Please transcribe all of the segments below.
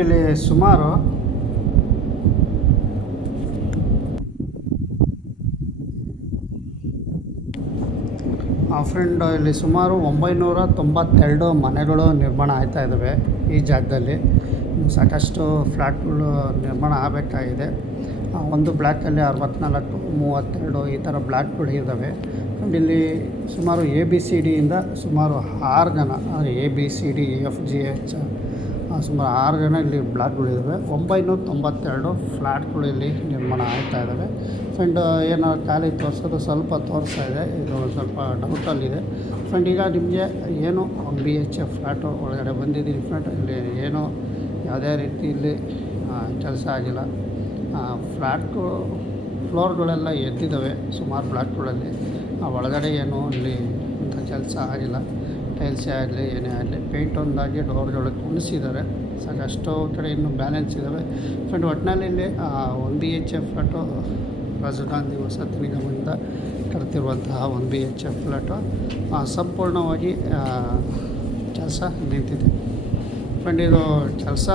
Friend ಇಲ್ಲಿ ಸುಮಾರು ಇಲ್ಲಿ ಸುಮಾರು 992 ಮನೆಗಳು ನಿರ್ಮಾಣ ಆಗ್ತಾ ಇದ್ದಾವೆ ಈ ಜಾಗದಲ್ಲಿ. ಸಾಕಷ್ಟು ಫ್ಲ್ಯಾಟ್ಗಳು ನಿರ್ಮಾಣ ಆಗಬೇಕಾಗಿದೆ. ಒಂದು ಬ್ಲಾಕಲ್ಲಿ 64, 32 ಈ ಥರ ಬ್ಲಾಕ್ಗಳು ಇದ್ದಾವೆ. ಆ್ಯಂಡ್ ಇಲ್ಲಿ ಸುಮಾರು ABCDಯಿಂದ ಸುಮಾರು 6 ಜನ ABCDEFGH ಸುಮಾರು 6 ಜನ ಇಲ್ಲಿ ಬ್ಲಾಕ್ಗಳಿದ್ದಾವೆ. 992 ಫ್ಲ್ಯಾಟ್ಗಳು ಇಲ್ಲಿ ನಿರ್ಮಾಣ ಆಗ್ತಾ ಇದ್ದಾವೆ. ಫ್ರೆಂಡ್ ಏನೋ ಖಾಲಿ ತೋರಿಸೋದು ಸ್ವಲ್ಪ ತೋರಿಸ್ತಾ ಇದೆ, ಇದು ಸ್ವಲ್ಪ ಡೌಟಲ್ಲಿದೆ. ಫ್ರೆಂಡ್ ಈಗ ನಿಮಗೆ ಏನು BHF ಫ್ಲ್ಯಾಟು ಒಳಗಡೆ ಬಂದಿದ್ದೀನಿ ಫ್ರೆಂಡ್. ಇಲ್ಲಿ ಏನು ಯಾವುದೇ ರೀತಿ ಇಲ್ಲಿ ಕೆಲಸ ಆಗಿಲ್ಲ. ಫ್ಲ್ಯಾಟ್ಗಳು ಫ್ಲೋರ್ಗಳೆಲ್ಲ ಎದ್ದಿದ್ದಾವೆ ಸುಮಾರು ಫ್ಲ್ಯಾಟ್ಗಳಲ್ಲಿ. ಒಳಗಡೆ ಏನು ಇಲ್ಲಿ ಇಂಥ ಕೆಲಸ ಆಗಿಲ್ಲ. ಟೈಲ್ಸೇ ಆಗಲಿ ಏನೇ ಆಗಲಿ, ಪೇಂಟ್ ಒಂದಾಗಿ ಡೋರ್ಗಳು ಕುಣಿಸಿದ್ದಾರೆ. ಸಾಕಷ್ಟು ಕಡೆ ಇನ್ನೂ ಬ್ಯಾಲೆನ್ಸ್ ಇದ್ದಾವೆ ಫ್ರೆಂಡ್. ಒಟ್ಟಿನಲ್ಲಿ ಇಲ್ಲಿ 1 BHF ಫ್ಲ್ಯಾಟು ರಾಜೀವ್ ಗಾಂಧಿ ವಸತಿ ನಿಗಮದಿಂದ ಕಟ್ತಿರುವಂತಹ 1 BHF ಫ್ಲ್ಯಾಟು ಸಂಪೂರ್ಣವಾಗಿ ಕೆಲಸ ನಿಂತಿದೆ ಫ್ರೆಂಡ್. ಇದು ಕೆಲಸ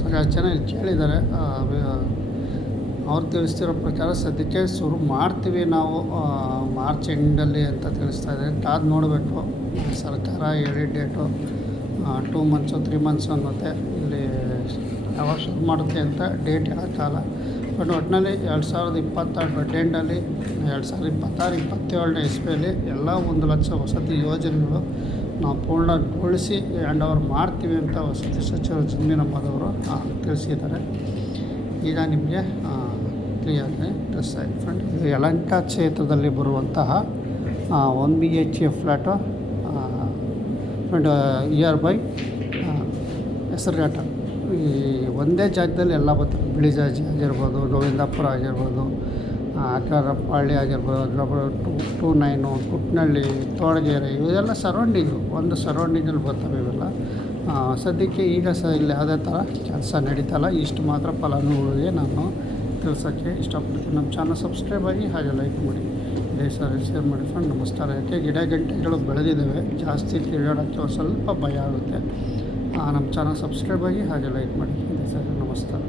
ಸಾಕಷ್ಟು ಜನ ಇಲ್ಲಿ ಕೇಳಿದ್ದಾರೆ. ಅವ್ರು ತಿಳಿಸ್ತಿರೋ ಪ್ರಕಾರ ಸದ್ಯಕ್ಕೆ ಶುರು ಮಾಡ್ತೀವಿ ನಾವು ಮಾರ್ಚ್ ಎಂಡಲ್ಲಿ ಅಂತ ತಿಳಿಸ್ತಾ ಇದ್ದಾರೆ. ಕಾದು ನೋಡಬೇಕು, ಸರ್ಕಾರ ಹೇಳಿದ ಡೇಟು 2 ಮಂತ್ಸು 3 ಮಂತ್ಸು ಅನ್ನುತ್ತೆ. ಇಲ್ಲಿ ಯಾವಾಗ ಶುರು ಮಾಡುತ್ತೆ ಅಂತ ಡೇಟ್ ಹೇಳೋಕ್ಕಾಗಲ್ಲ. ಬಟ್ ಒಟ್ಟಿನಲ್ಲಿ 2022 ಎಂಡಲ್ಲಿ 2026-27ನೇ ಇಸ್ವಿಯಲ್ಲಿ ಎಲ್ಲ 1 ಲಕ್ಷ ವಸತಿ ಯೋಜನೆಗಳು ನಾವು ಪೂರ್ಣಗೊಳಿಸಿ ಹ್ಯಾಂಡ್ ಓವರ್ ಮಾಡ್ತೀವಿ ಅಂತ ವಸತಿ ಸಚಿವರು ಜಮೀರ್ ಅಹ್ಮದ್ ಅವರು ತಿಳಿಸಿದ್ದಾರೆ. ಈಗ ನಿಮಗೆ ಕ್ಲಿಯರ್ಲಿ ತಿಳಿಸ್ತಾಯಿದೆ ಫ್ರೆಂಡ್. ಇದು ಯಲಹಂಕ ಕ್ಷೇತ್ರದಲ್ಲಿ ಬರುವಂತಹ 1 BHF flat friend year by Hesaraghatta. ಈ ಒಂದೇ ಜಾಗದಲ್ಲಿ ಎಲ್ಲ ಬರ್ತದೆ. ಬಿಳಿಜಾಜಿ ಆಗಿರ್ಬೋದು, ಗೋವಿಂದಪುರ ಆಗಿರ್ಬೋದು, ಅಕ್ಕರಪಳ್ಳಿ ಆಗಿರ್ಬೋದು, 29, ಕುಟ್ನಳ್ಳಿ, ತೋಳಗೆರೆ, ಇವೆಲ್ಲ ಸರೌಂಡಿಂಗು ಒಂದು ಸರೌಂಡಿಂಗಲ್ಲಿ ಬರ್ತವೆ ಇವೆಲ್ಲ. ಸದ್ಯಕ್ಕೆ ಈಗ ಇಲ್ಲಿ ಯಾವುದೇ ಥರ ಕೆಲಸ ನಡೀತಲ್ಲ. ಇಷ್ಟು ಮಾತ್ರ ಫಲಾನುಭವಿಗಳಿಗೆ ನಾನು ತಿಳಿಸೋಕ್ಕೆ ಇಷ್ಟಪಡ್ತೀನಿ. ನಮ್ಮ ಚಾನಲ್ ಸಬ್ಸ್ಕ್ರೈಬ್ ಆಗಿ ಹಾಗೆ ಲೈಕ್ ಮಾಡಿ, ಇದೇ ಸರಿ ಶೇರ್ ಮಾಡಿ ಫ್ರೆಂಡ್. ನಮಸ್ಕಾರ. ಯಾಕೆ ಗಿಡ ಗಂಟೆಗಳು ಬೆಳೆದಿದ್ದಾವೆ, ಜಾಸ್ತಿ ತಿರುಗಾಡೋಕ್ಕೆ ಸ್ವಲ್ಪ ಭಯ ಆಗುತ್ತೆ. ನಮ್ಮ ಚಾನಲ್ ಸಬ್ಸ್ಕ್ರೈಬ್ ಆಗಿ ಹಾಗೆ ಲೈಕ್ ಮಾಡಿ. ಇದೇ ಸರಿ ನಮಸ್ಕಾರ.